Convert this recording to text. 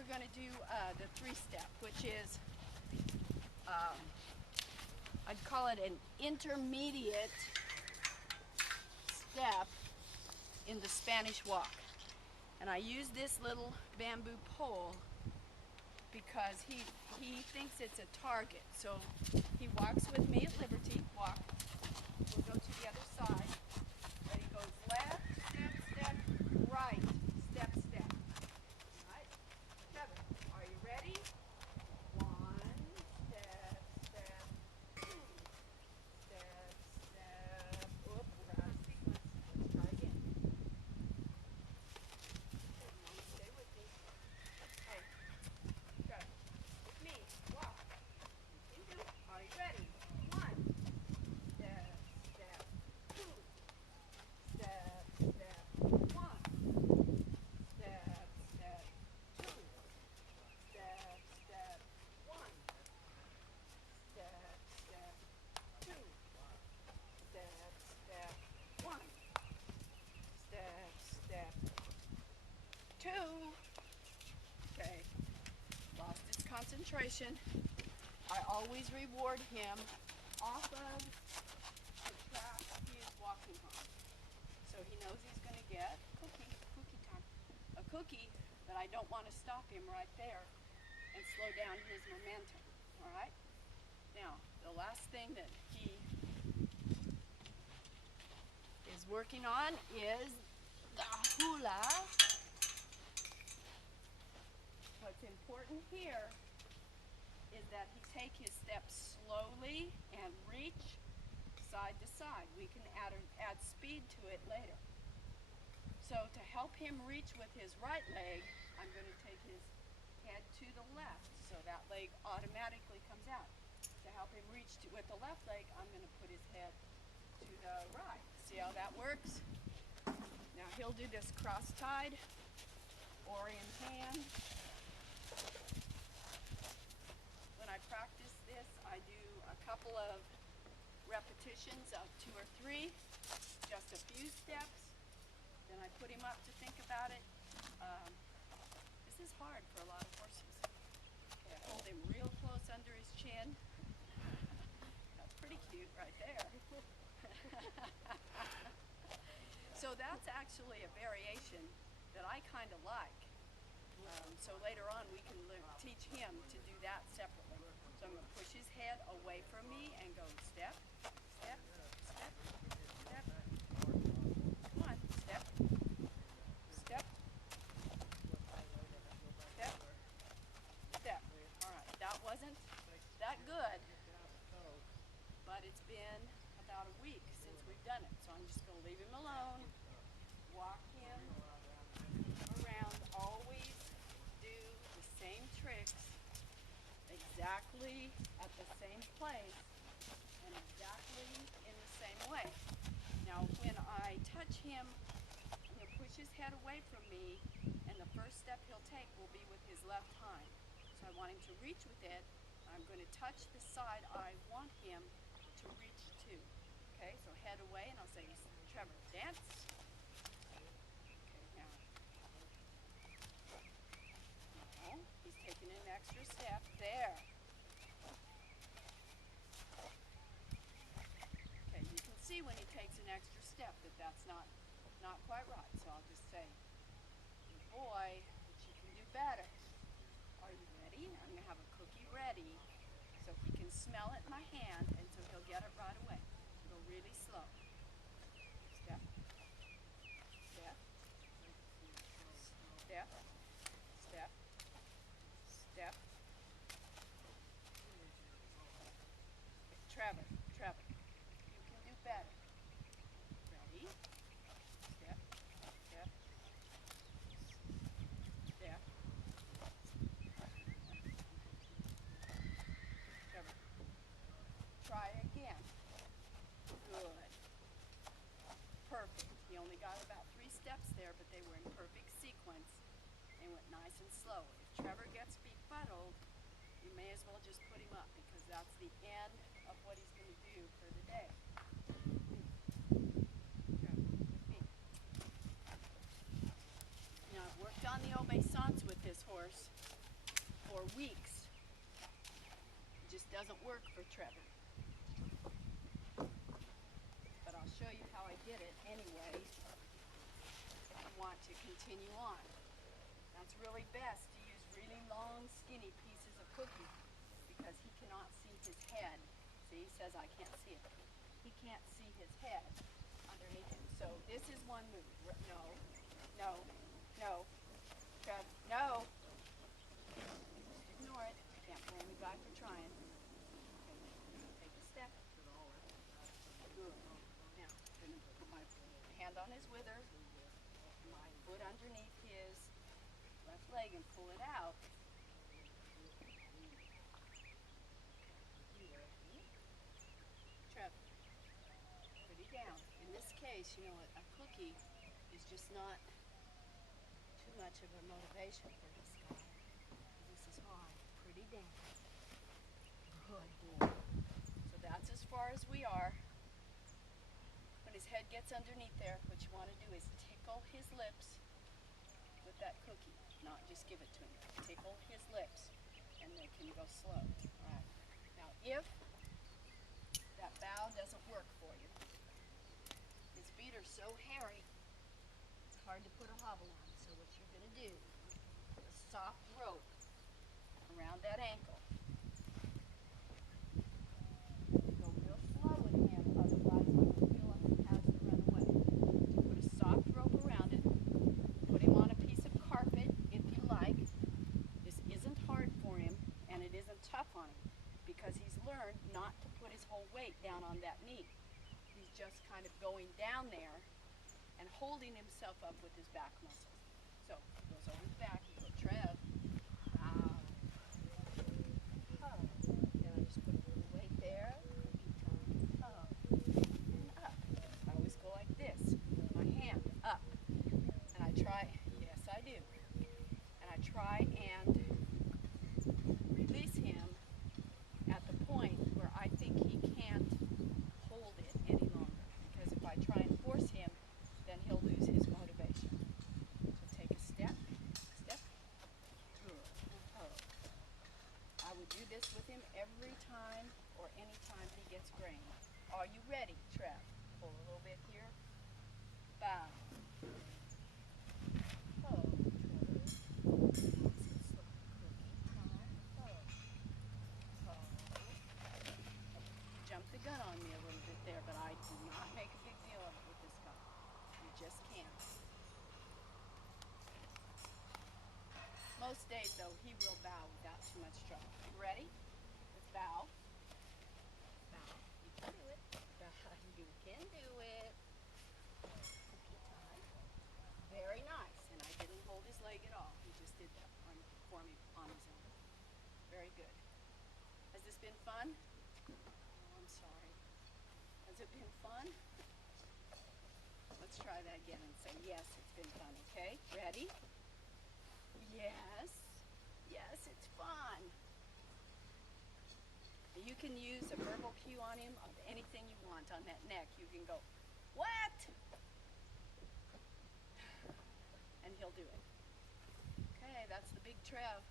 we're going to do the 3-step, which is, I'd call it an intermediate step in the Spanish walk. And I use this little bamboo pole because he thinks it's a target. So he walks with me at liberty, walk. We'll go to the other side. Ready, goes left, step, step, right, step, step. All right, Trevor, are you ready? 1, step, step, 2, step, step. Oop, we're out of sequence. Let's try again. Stay with me. Hey, Trevor, with me, walk. You can do it. Are you ready? 1, step, step, 2, step, step, 1, step, step, 2, step, step, 1, step, step, 2, step, step, 1, step, step, 2. Okay, lost his concentration. I always reward him off of the track he is walking on. So he knows he's going to get cookie time. A cookie, but I don't want to stop him right there and slow down his momentum. All right? Now, the last thing that he is working on is the hula. What's important here is that he take his steps slowly and reach side to side. We can add speed to it later. So to help him reach with his right leg, I'm going to take his head to the left, so that leg automatically comes out. To help him reach with the left leg, I'm going to put his head to the right. See how that works? Now he'll do this cross-tied or in hand. When I practice this, I do a couple of repetitions of 2 or 3, just a few steps. Then I put him up to think about it. This is hard for a lot of horses. Okay, I hold him real close under his chin. That's pretty cute right there. So that's actually a variation that I kind of like. So later on we can teach him to do that separately. So I'm going to push his head away from me and go step, step, step, step. Come on, step, step, step, step. All right, that wasn't that good, but it's been about a week since we've done it. So I'm just going to leave him alone, walk him around, always do the same tricks exactly at the same place and exactly in the same way. Now when I touch him, I'm going to push his head away from me, and the first step he'll take will be with his left hind. So I want him to reach with it. I'm going to touch the side I want him to reach to. Okay, so head away, and I'll say, Trevor, dance. He's taking an extra step there. Okay, you can see when he takes an extra step that that's not quite right. So I'll just say, good boy, but you can do better. Are you ready? I'm going to have a cookie ready so he can smell it in my hand, and so he'll get it right away. Go really slow. Step, step, step, step, step. Trevor, you can do better. Ready? Step, step, step. Trevor, try again. Good. Perfect. He only got about 3 steps there, but they were in perfect sequence. They went nice and slow. If Trevor gets befuddled, you may as well just put him up, because that's the end of what he's going to do for the day. Trevor, with me. Now I've worked on the obeisance with this horse. for weeks. It just doesn't work for Trevor. But I'll show you how I did it anyway if you want to continue on. That's really best to use really long, skinny pieces of cookie because he cannot see his head. See, he says I can't see it. He can't see his head underneath him. So this is one move. No, no, no. Trev, no. Just ignore it. Can't blame the guy for trying. Okay, take a step. Good. Now, I'm going to put my hand on his wither, my foot underneath his left leg and pull it out. Trev, put it down. In this case, you know, a cookie is just not too much of a motivation for this guy. This is hard. Pretty down. Good boy. So that's as far as we are. When his head gets underneath there, what you want to do is tickle his lips with that cookie. Not just give it to him. Tickle his lips, and then can you go slow? All right. Now, if that bow doesn't work for you, his feet are so hairy, it's hard to put a hobble on. So what you're going to do, put a soft rope around that ankle. Go real slow with him, otherwise he will feel like he has to run away. Put a soft rope around it. Put him on a piece of carpet if you like. This isn't hard for him, and it isn't tough on him because he's learned not to put his whole weight down on that knee. He's just kind of going down there and holding himself up with his back muscles. So he goes over his back, he goes, Trev, bow, hug. Then I just put a little weight there, cookie time, hug, and up. I always go like this, my hand up. And I try, yes I do, and I try and release him at the point where I think he can't hold it any longer. Because if I try and force him, then he'll lose his motivation. So take a step, good, and hug. I would do this with him every time or any time he gets grain. Are you ready, Trev? Pull a little bit here. Bow. Hug, Trevor. Cookie time. Hug. Hug. You jumped the gun on me a little bit there, but I do not make a big deal of it with this guy. You just can't. Most days, though, he will bow without too much trouble. You ready? Let's bow. Bow. You can do it. Bow. You can do it. Cookie time. Very nice. And I didn't hold his leg at all. He just did that for me on his own. Very good. Has this been fun? Oh, I'm sorry. Has it been fun? Let's try that again and say, yes, it's been fun, okay? Ready? Yes. Yes, it's fun. You can use a verbal cue on him of anything you want on that neck. You can go, what? And he'll do it. Okay, that's the big Trev.